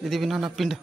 Jadi binana pindah.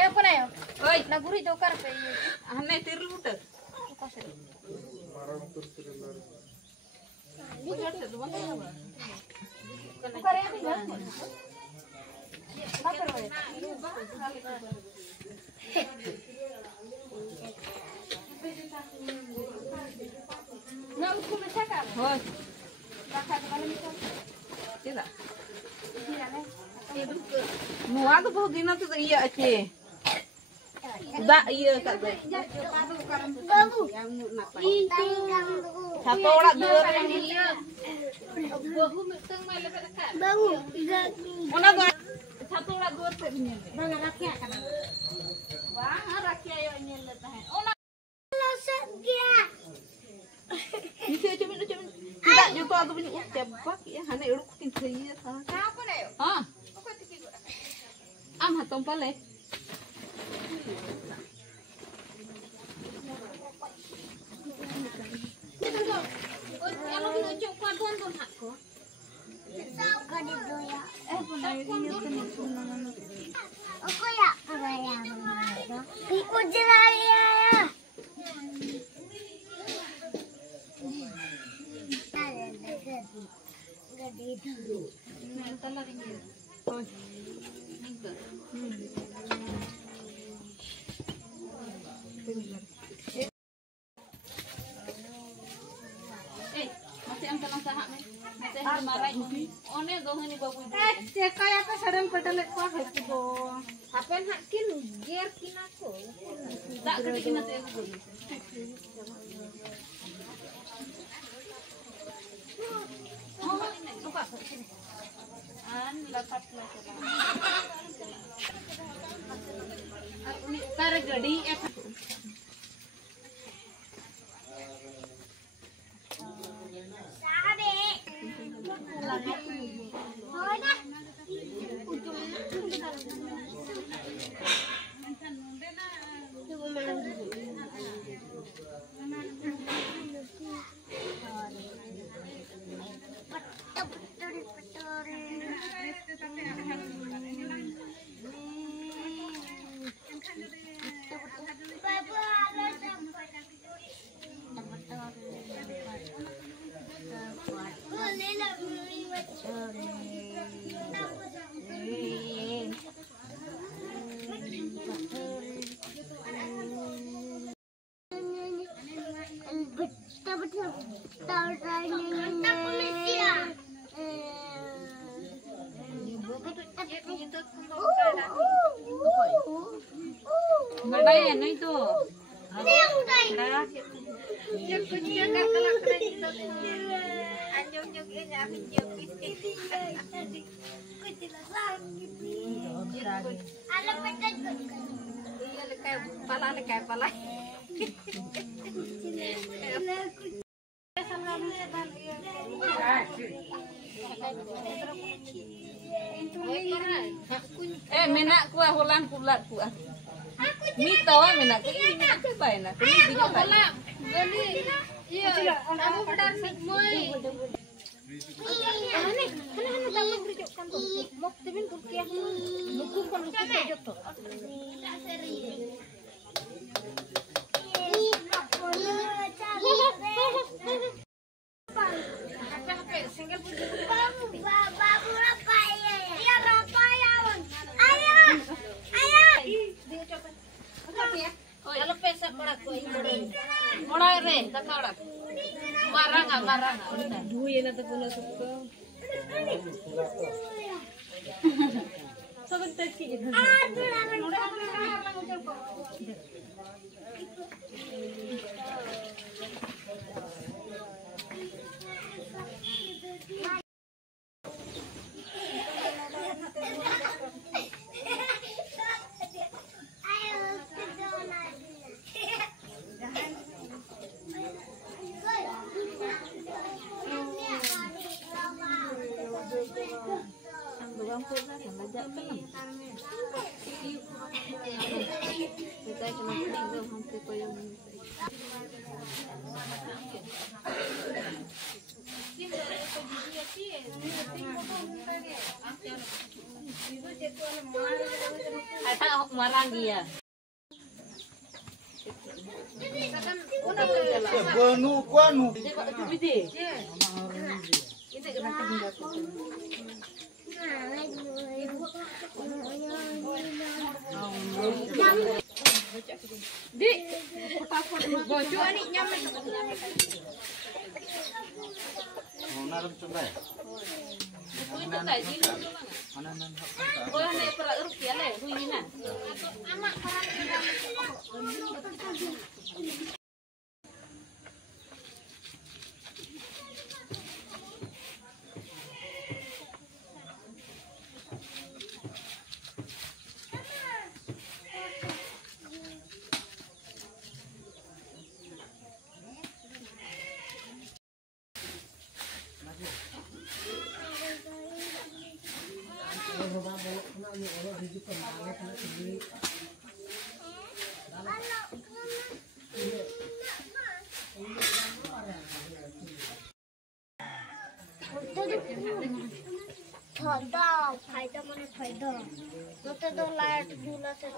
Apa na yo? Oi, naguri dokar pe. Hane tirlu utak. Nggak usah bercakap. Hoi. Kakak kemana nih? Tidak. Mua tuh bahu dina tuh iya aja. Dak iya kak gue. Satu orang dua orang iya. Bahu miteng malah berdekat. Bahu tiga. Mana gua? Satu orang dua orang. Mana rakyat kan? Wah rakyat yang nyelet teh. Ona. Losak dia. Bisa coba. Tidak juga aku punya cepat ya. Hanya urut tinggi ya. Apa nih? Ah. Am hatong pale. Masih angkat sahak nih. Masih marah. One dohani babu. Kaya apa sarang pedalet ko hekto. Hapen hakin ger kinako. Tak gede kinate aku. Suka. An lapat lah. Tar gadi Bayan itu. Menak kuah holan kulat kuah. Mito menak ini menak ke bayna. Ini dia hola. Gani. Iya. Aku pedar moy. Ane tamu kerjakan tuh. Mok tebin kurkiah. Luku kon luku joto. Ada marang dia. Benu kuanu. Di, bocor ni nyampe. Mau naruh coba ya? Itu tadi lu mana? Boleh naik per rupiah le, ruinan. Amak फायदा मने फायदा तो तो लाइट दूला से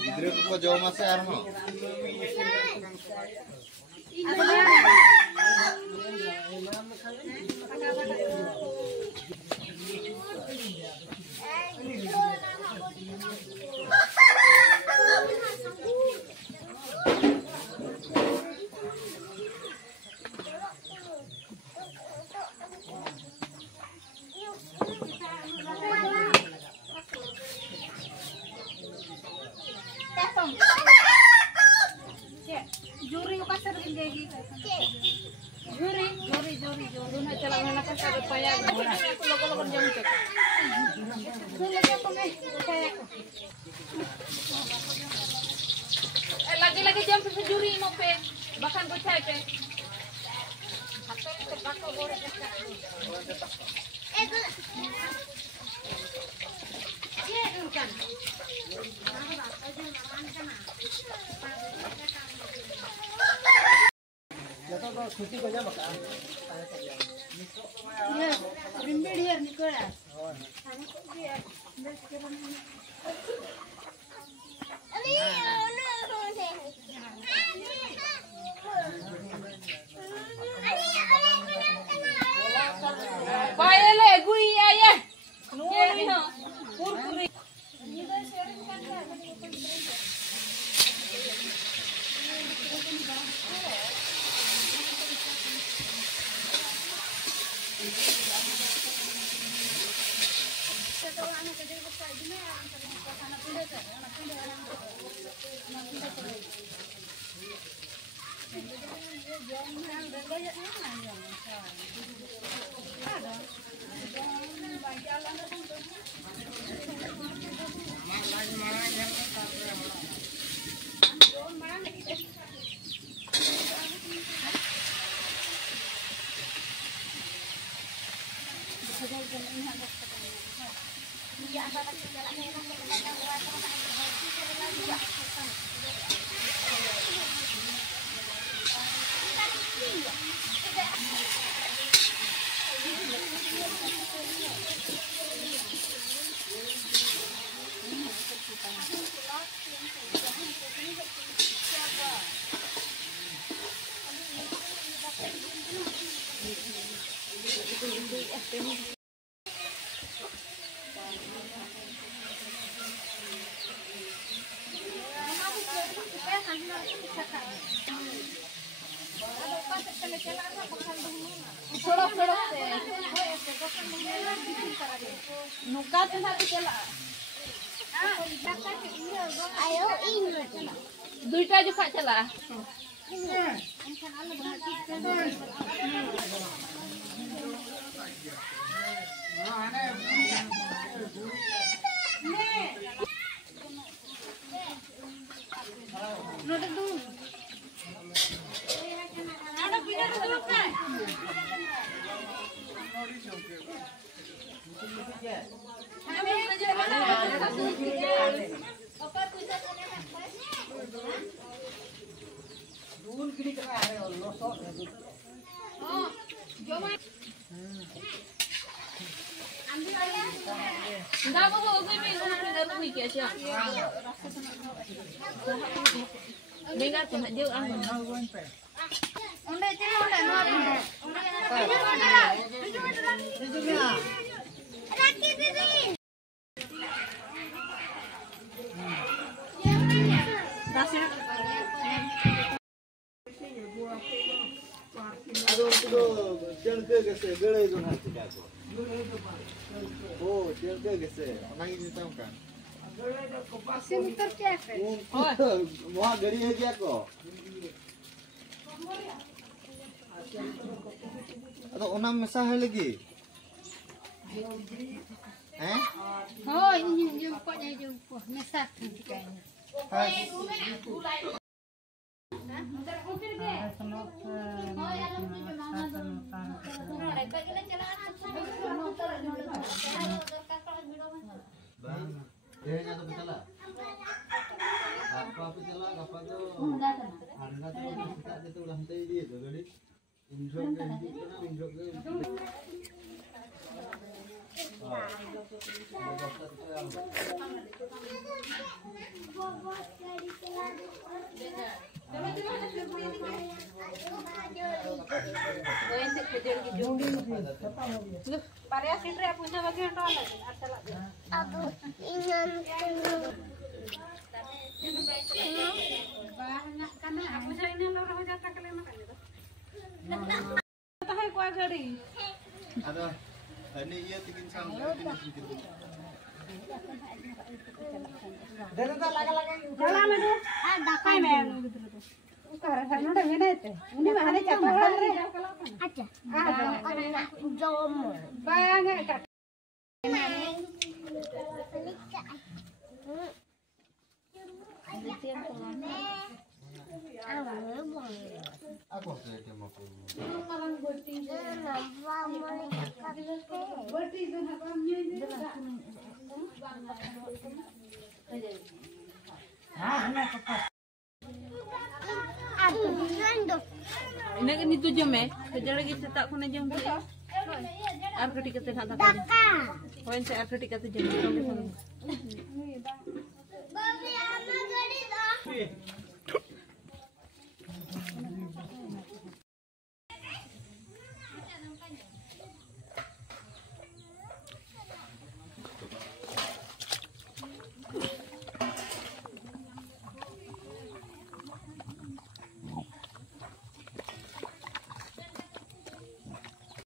Gidre ko jauh masih armo. Juri pasar gigi. Juri. Nak jalan mana kan ada payah. Loko jam cek. Lagi jam juri no pe. Bahkan go cai pe. Cuti banyak makan. Rinde ढेर निकला Payah le gui ayah. Nuri no. Kurkuri. Nuka tu satu cela. ayo ini Duita juga cela. Oh, jom. Ambil aja. Enggak mau gue minum mie kayak siapa? Dengar pun aja Udah jangan ke gese, gele itu nanti aku. Oh, jangan ke gese, orang ini tahu kan? Mau gari lagi aku. Atau onam mesah lagi? Oh, ini jemputnya jemput. Mesat kayaknya. Bang, dia nyatu betul apa betul apa tuh? Harga tuh kita itu udah tadi dia tuh jadi injok ke injok ke. Ada, ini iya bikin sanggup ini sedikit. Aku saja mau Ini kan itu jam kerja lagi cetak kena jam tu. Ar ketika tu nak tak. Poin saya ar ketika tu jam.